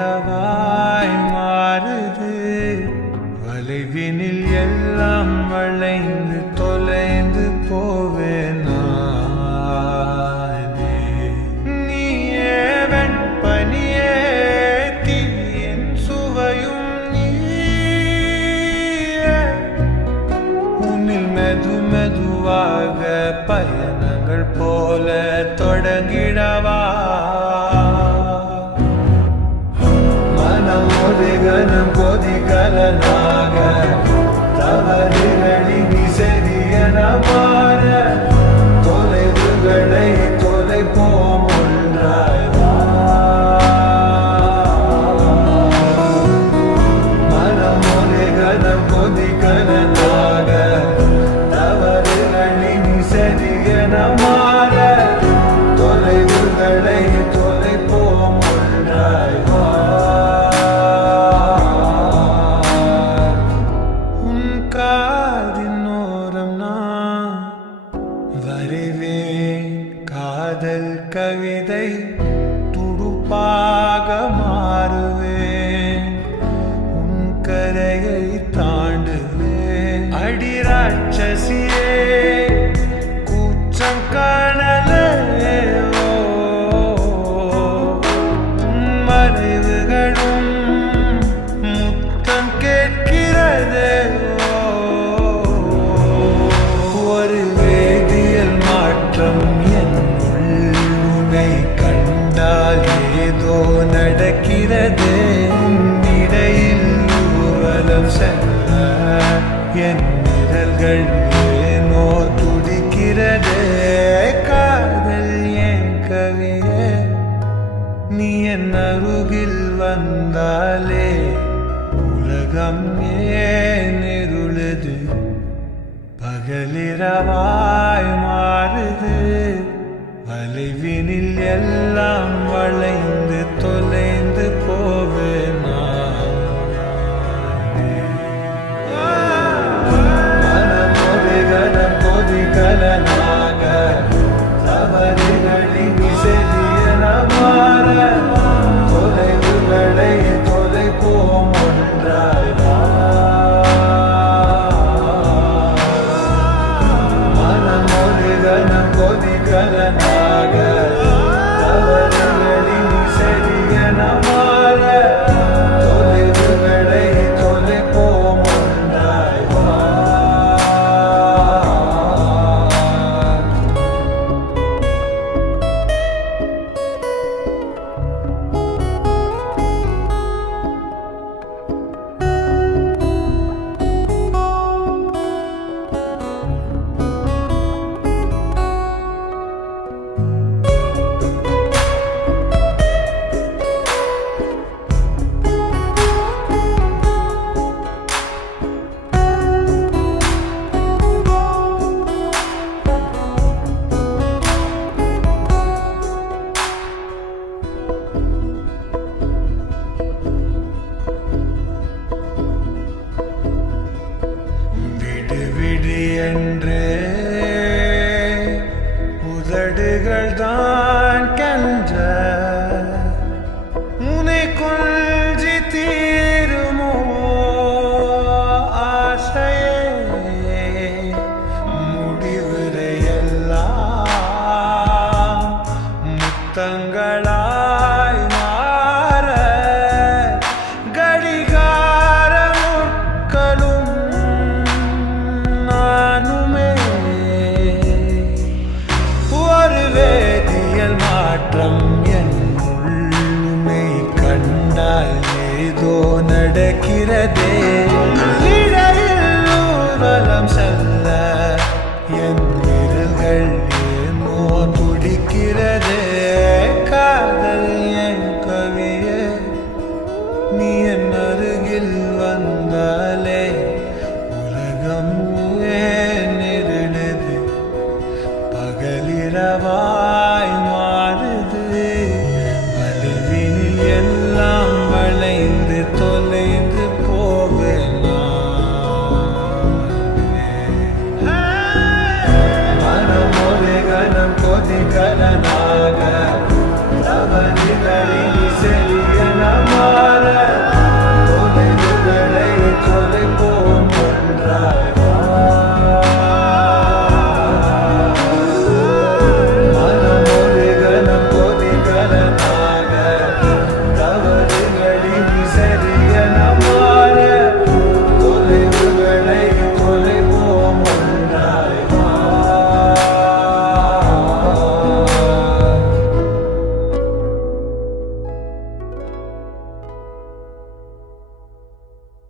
தொடங்கிடவாய் மாறுது. வளைவினில் எல்லாம் வளைந்து தொலைந்து போவேனா. நீயே வெண்பனியே தீயின் சுவையும் நீயே. உன்னில் மெது மெதுவாக பயணங்கள் போல தொடங்கிடவா. மனம் ஒரு கணம் கொதிகலனாக தவறுகளின் சரியன மாற தொலைவுகளை தொலைப்போம் ஒன்றாய். மனம் ஒரு கணம் கொதிகலனாக தவறுகளின் சரியன மாற தொலைவுகளை தொலைப்போம் ஒன்றாய். காதல் கவிதை துடுப்பாக மாறுவேன். உன் கரையை தாண்டுவேன். அடி ராட்சசியே கூச்சம் காணலே. மறைவுகளும் முத்தம் கேட்கிறதே. ஒரு வேதியியல் மாற்றம் ஏதோ நடக்கிறது. இடையில் ஊர்வலம் செல்ல என் நிழல்கள் ஏனோ துடிக்கிறது. காதல் என் கவியே நீ என் அருகில் வந்தாலே உலகம் ஏன் இருளுது. பகலிரவாய் மாறுது. வளைவினில் எல்லாம் வளைந்து தொலைந்து போவேனா. மனம் ஒரு கணம் கொதிகலனாக தவறுகளின் சரியன மாற தொலைவுகளை தொலைப்போம் ஒன்றாய். மனம் ஒரு கணம் கொதிகலனாக தவறுகளின் சரியன மாற தொலைவுகளை தொலைப்போம் ஒன்றாய். என்று உதடுகள் தான் கன்ற உனை கொஞ்சி தீருமோ ஆசையே. முடிவுரை எல்லாம் முத்தங்களாய் மாற கடிகார முட்களும் மாற்றம் என் உள்ளுமை கண்டால் ஏதோ நடக்கிறதே.